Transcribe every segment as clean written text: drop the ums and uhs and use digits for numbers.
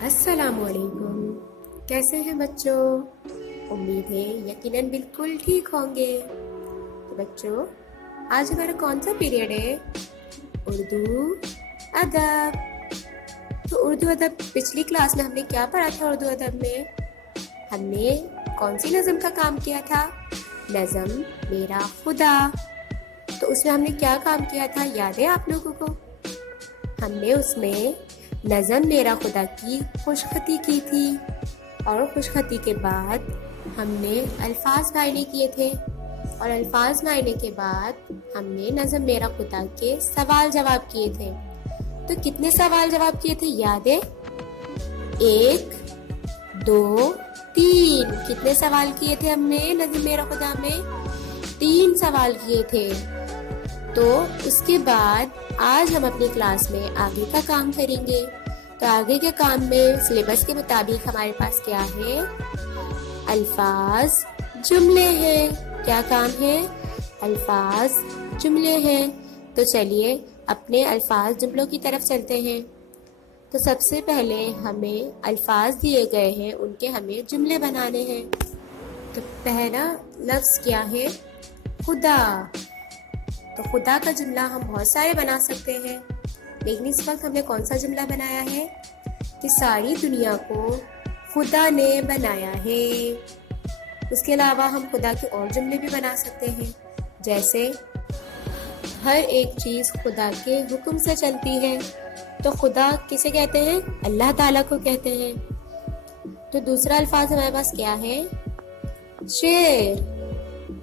अस्सलाम वालेकुम। कैसे हैं बच्चों? उम्मीद है यकीनन बिल्कुल ठीक होंगे। तो बच्चों, आज हमारा कौन सा पीरियड है? उर्दू अदब। तो उर्दू अदब पिछली क्लास में हमने क्या पढ़ा था? उर्दू अदब में हमने कौन सी नज़म का काम किया था? नज़म मेरा खुदा। तो उसमें हमने क्या काम किया था, याद है आप लोगों को? हमने उसमें नज़म मेरा खुदा की खुशखती की थी और खुशखती के बाद हमने अल्फाज मायने किए थे और अल्फाज मायने के बाद हमने नज़म मेरा खुदा के सवाल जवाब किए थे। तो कितने सवाल जवाब किए थे याद है? 1, 2, 3। कितने सवाल किए थे हमने नज़म मेरा खुदा में? 3 सवाल किए थे। तो उसके बाद आज हम अपनी क्लास में आगे का काम करेंगे। तो आगे के काम में सिलेबस के मुताबिक हमारे पास क्या है? अल्फाज जुमले हैं। क्या काम है? अल्फाज जुमले हैं। तो चलिए अपने अल्फाज जुमलों की तरफ चलते हैं। तो सबसे पहले हमें अल्फाज दिए गए हैं, उनके हमें जुमले बनाने हैं। तो पहला लफ्ज़ क्या है? खुदा। तो खुदा का जुमला हम बहुत सारे बना सकते हैं, लेकिन इस वक्त हमने कौन सा जुमला बनाया है कि सारी दुनिया को खुदा ने बनाया है। उसके अलावा हम खुदा के और जुमले भी बना सकते हैं, जैसे हर एक चीज़ खुदा के हुक्म से चलती है। तो खुदा किसे कहते हैं? अल्लाह ताला को कहते हैं। तो दूसरा अल्फाज हमारे पास क्या है? शेर।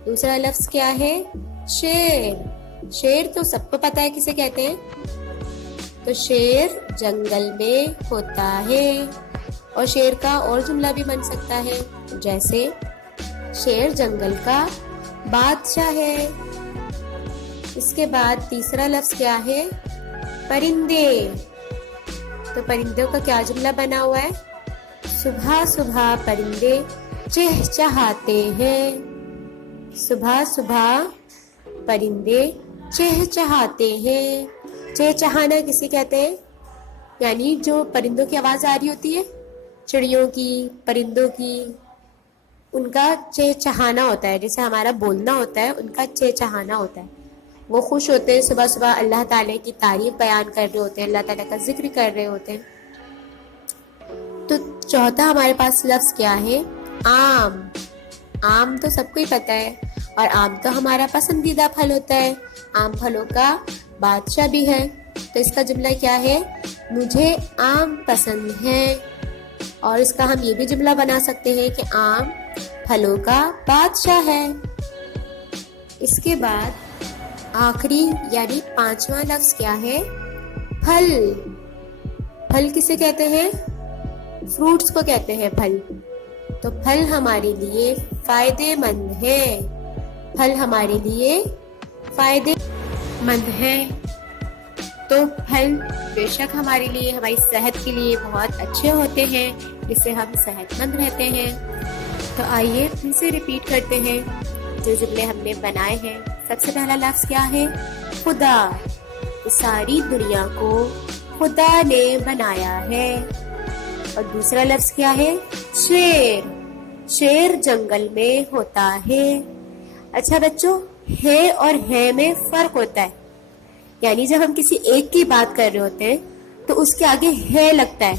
दूसरा लफ्ज़ क्या है? शेर। शेर तो सबको पता है किसे कहते हैं। तो शेर जंगल में होता है। और शेर का और जुमला भी बन सकता है, जैसे शेर जंगल का बादशाह है। इसके बाद तीसरा लफ्ज़ क्या है? परिंदे। तो परिंदों का क्या जुमला बना हुआ है? सुबह सुबह परिंदे चहचहाते हैं। सुबह सुबह परिंदे चहचहाते हैं। चहचहाना किसे कहते हैं? यानी जो परिंदों की आवाज़ आ रही होती है, चिड़ियों की, परिंदों की, उनका चहचहाना होता है। जैसे हमारा बोलना होता है, उनका चहचहाना होता है। वो खुश होते हैं, सुबह सुबह अल्लाह ताला की तारीफ बयान कर रहे होते हैं, अल्लाह ताला का जिक्र कर रहे होते हैं। तो चौथा हमारे पास लफ्ज़ क्या है? आम। आम तो सबको ही पता है, और आम तो हमारा पसंदीदा फल होता है। आम फलों का बादशाह भी है। तो इसका जुमला क्या है? मुझे आम पसंद है। और इसका हम ये भी जुमला बना सकते हैं कि आम फलों का बादशाह है। इसके बाद आखिरी यानी 5वां लफ्ज़ क्या है? फल। फल किसे कहते हैं? फ्रूट्स को कहते हैं फल। तो फल हमारे लिए फायदेमंद है। फल हमारे लिए फायदेमंद है। तो फल बेशक हमारे लिए, हमारी सेहत के लिए बहुत अच्छे होते हैं, जिससे हम सेहतमंद रहते हैं। तो आइए फिर से रिपीट करते हैं जो जुमले हमने बनाए हैं। सबसे पहला लफ्ज़ क्या है? खुदा। तो सारी दुनिया को खुदा ने बनाया है। और दूसरा लफ्ज़ क्या है? शेर। शेर जंगल में होता है। अच्छा बच्चों, है और है में फ़र्क होता है। यानी जब हम किसी एक की बात कर रहे होते हैं तो उसके आगे है लगता है,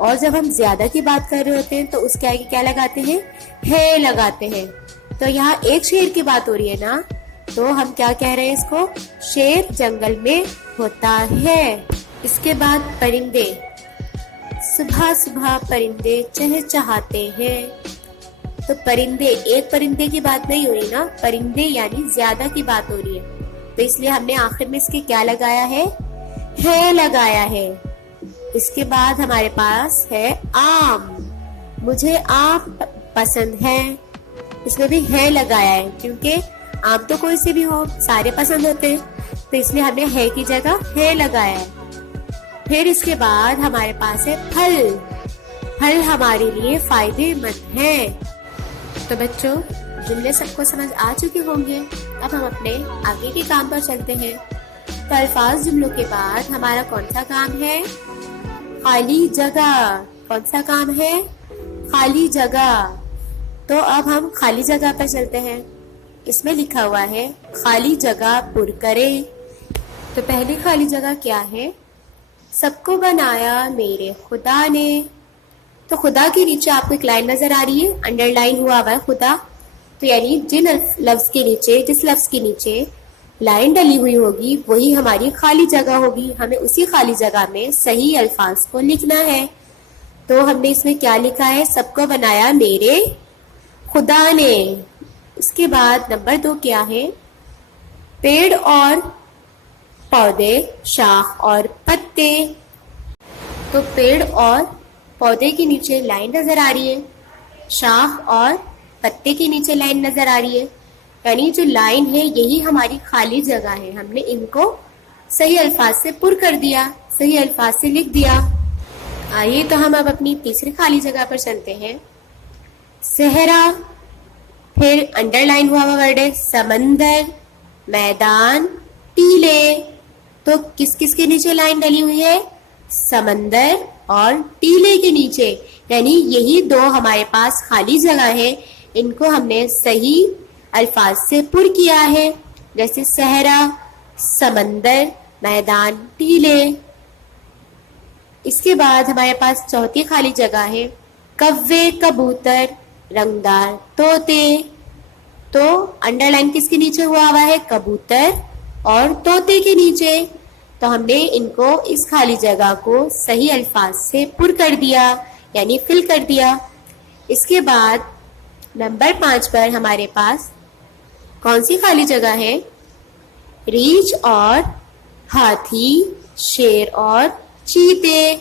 और जब हम ज्यादा की बात कर रहे होते हैं तो उसके आगे क्या लगाते हैं? है लगाते हैं। तो यहाँ एक शेर की बात हो रही है ना, तो हम क्या कह रहे हैं इसको? शेर जंगल में होता है। इसके बाद परिंदे। सुबह सुबह परिंदे चहचहाते हैं। तो परिंदे, एक परिंदे की बात नहीं हो रही ना, परिंदे यानी ज्यादा की बात हो रही है। तो इसलिए हमने आखिर में इसके क्या लगाया है लगाया है। इसके बाद हमारे पास है आम। मुझे आम पसंद है। इसमें भी है लगाया है, क्योंकि आम तो कोई से भी हो, सारे पसंद होते हैं। तो इसलिए हमने है की जगह है लगाया है। फिर इसके बाद हमारे पास है फल। फल हमारे लिए फायदेमंद है। तो बच्चों, जुमले सबको समझ आ चुके होंगे। अब हम अपने आगे के काम पर चलते हैं। तो अल्फाज जुमलों के बाद हमारा कौन सा काम है? खाली जगह। کون سا کام ہے؟ خالی جگہ. تو اب ہم خالی جگہ پر چلتے ہیں. اس میں لکھا ہوا ہے خالی جگہ پر کرے. تو پہلی خالی جگہ کیا ہے؟ سب کو بنایا میرے خدا نے. تو خدا کے نیچے آپ کو ایک لائن نظر آ رہی ہے، انڈر لائن ہوا ہوا ہے خدا. تو یعنی جس لفظ کے نیچے لائن ڈلی ہوئی ہوگی وہی ہماری خالی جگہ ہوگی. ہمیں اسی خالی جگہ میں صحیح الفاظ کو لکھنا ہے. تو ہم نے اس میں کیا لکھا ہے؟ سب کو بنایا میرے خدا نے. اس کے بعد نمبر 2 کیا ہے؟ پیڑ اور پودے، شاخ اور پتے. تو پیڑ اور پودے کے نیچے لائن نظر آ رہی ہے، شاخ اور پتے کے نیچے لائن نظر آ رہی ہے. یعنی جو لائن ہے یہی ہماری خالی جگہ ہے. ہم نے ان کو صحیح الفاظ سے پر کر دیا، صحیح الفاظ سے لکھ دیا. آئیے تو ہم اب اپنی تیسری خالی جگہ پر چلتے ہیں. صحرا، پھر انڈر لائن ہوا ورڈ ہے سمندر، میدان، ٹیلے. تو کس کس کے نیچے لائن ڈلی ہوئی ہے؟ سمندر اور ٹیلے کے نیچے. یعنی یہی 2 ہمارے پاس خالی جگہ ہے، ان کو ہم نے صحیح الفاظ سے پر کیا ہے، جیسے صحرا، سمندر، میدان، ٹیلے. اس کے بعد ہمارے پاس چوتھی خالی جگہ ہے کوے، کبوتر، رنگدار طوطے. تو انڈر لائن کس کے نیچے ہوا ہے؟ کبوتر اور طوطے کے نیچے. تو ہم نے ان کو اس خالی جگہ کو صحیح الفاظ سے پر کر دیا، یعنی فل کر دیا. اس کے بعد نمبر 5 پر ہمارے پاس کون سی خالی جگہ ہے؟ ریچھ اور ہاتھی، شیر اور چیتے.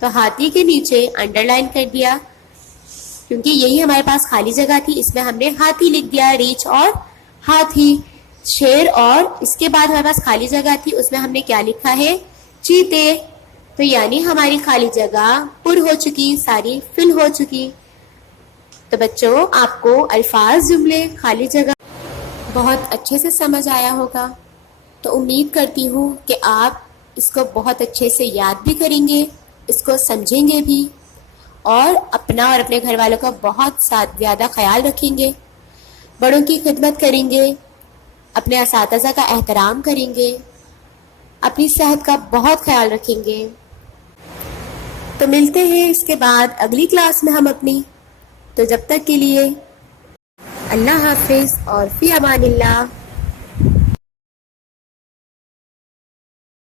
تو ہاتھی کے نیچے انڈر لائن کر دیا کیونکہ یہی ہمارے پاس خالی جگہ تھی، اس میں ہم نے ہاتھی لکھ دیا، ریچھ اور ہاتھی. شیر اور اس کے بعد ہمارے پاس خالی جگہ تھی، اس میں ہم نے کیا لکھا ہے؟ چیتے. تو یعنی ہماری خالی جگہ پر ہو چکی، ساری فل ہو چکی. تو بچوں آپ کو الفاظ، جملے، خالی جگہ بہت اچھے سے سمجھ آیا ہوگا. تو امید کرتی ہوں کہ آپ اس کو بہت اچھے سے یاد بھی کریں گے، اس کو سمجھیں گے بھی، اور اپنا اور اپنے گھر والوں کا بہت زیادہ خیال رکھیں گے، بڑوں کی خدمت کریں گے، اپنے اساتذہ کا احترام کریں گے، اپنی صحت کا بہت خیال رکھیں گے. تو ملتے ہیں اس کے بعد اگلی کلاس میں ہم اپنی. تو جب تک کے لیے اللہ حافظ اور فی امان اللہ.